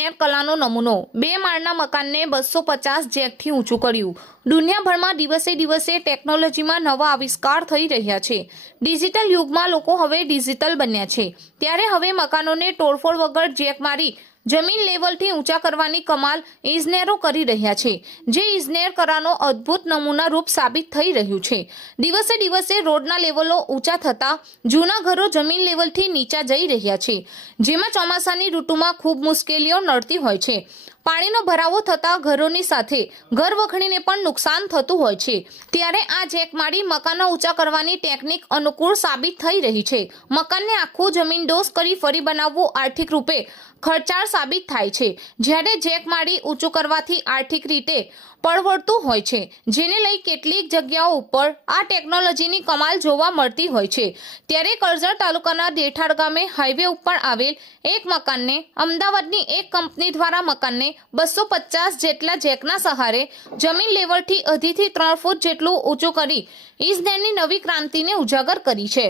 ઇજનેર કલાનો નમૂનો 2 માળના મકાનને 250 જેકથી ઊંચું કર્યું। દુનિયાભરમાં દિવસે દિવસે ટેકનોલોજીમાં નવા આવિષ્કાર થઈ રહ્યા છે। ડિજિટલ યુગમાં લોકો હવે ડિજિટલ બન્યા છે, ત્યારે હવે મકાનોને તોડફોડ વગર જેક મારી જમીન લેવલથી ઊંચા કરવાની કમાલ ઇજનેરો કરી રહ્યા છે, જે ઇજનેર કલાનો અદ્ભુત નમૂના રૂપ સાબિત થઈ રહ્યું છે। દિવસે દિવસે રોડના લેવલો ઊંચા થતા જૂના ઘરો જમીન લેવલથી નીચા જઈ રહ્યા છે, જેમાં ચોમાસાની ઋતુમાં ખૂબ મુશ્કેલીઓ નડતી હોય છે। પાણીનો ભરાવો થતા ઘરોની સાથે ઘર વખરીને પણ નુકસાન થતું હોય છે, ત્યારે આ જેકમાળી મકાનો ઊંચા કરવાની ટેકનિક અનુકૂળ સાબિત થઈ રહી છે। મકાનને આખું જમીનદોસ્ત કરી ફરી બનાવવું આર્થિક રૂપે ખર્ચાળ સાબિત થાય છે, જ્યારે જેકમાળી ઊંચું કરવાથી આર્થિક રીતે પરવડતું હોય છે, જેને લઈ કેટલીક જગ્યાઓ ઉપર આ ટેકનોલોજીની કમાલ જોવા મળતી હોય છે। ત્યારે કરજણ તાલુકાના દેઠાડ ગામે હાઈવે ઉપર આવેલ એક મકાનને અમદાવાદની એક કંપની દ્વારા મકાનને 250 જેટલા જેકના સહારે જમીન લેવલથી 2.5 થી 3 ફૂટ જેટલું ઊંચું કરી ઇજનેરની નવી ક્રાંતિને ઉજાગર કરી છે।